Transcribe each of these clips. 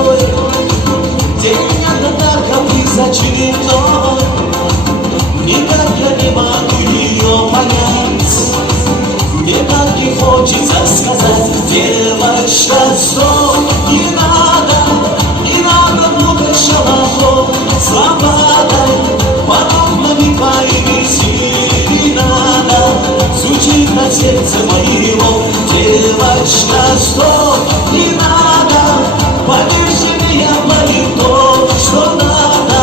простой, день однако очередной. Никак я не могу ее понять, мне так и хочется сказать: девочка, стой, не надо путать шалашом с лампадой, подобными твоими силами надо. Звучит на сердце моего: девочка, стой, не надо, поверь мне, я говорю то, что надо.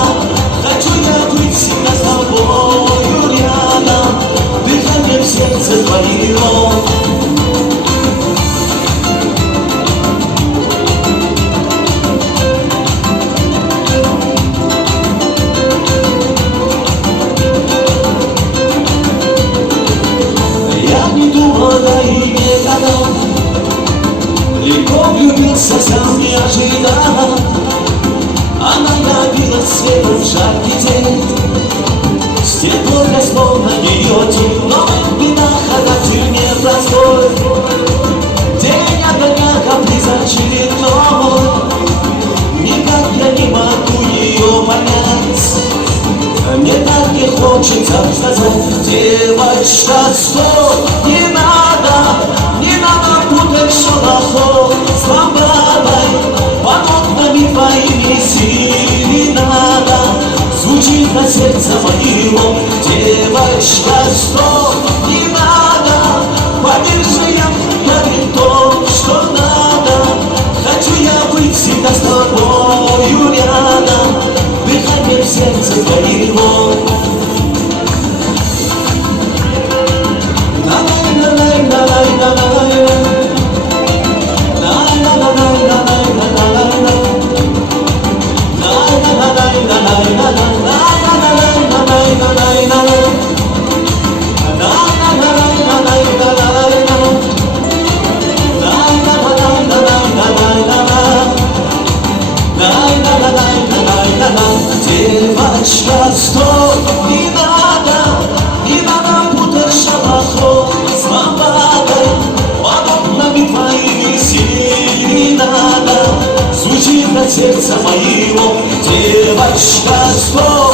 Хочу я быть всегда с тобою рядом, дыхание в сердце твоего. Я не думала и не гадал, легко влюбился, сам не ожидал. Она явилась светом в жаркий день, с тех пор я словно ее тень. Но беда, характер непростой, день ото дня каприз очередной. Никак я не могу ее понять, мне так не хочется сказать: девочка, стой, не надо путать шалахов с лампадой, подобными твоими силами надо. Звучит на сердце моего: девочка, стой, не надо, поверь же, я говорю то, что надо. Хочу я быть всегда с тобою рядом, дыхание в сердце твоего. Девочка, стой, не надо путать шалахов с лампадой, подобными твоими силами надо. Звучит на сердце моего: девочка, стой.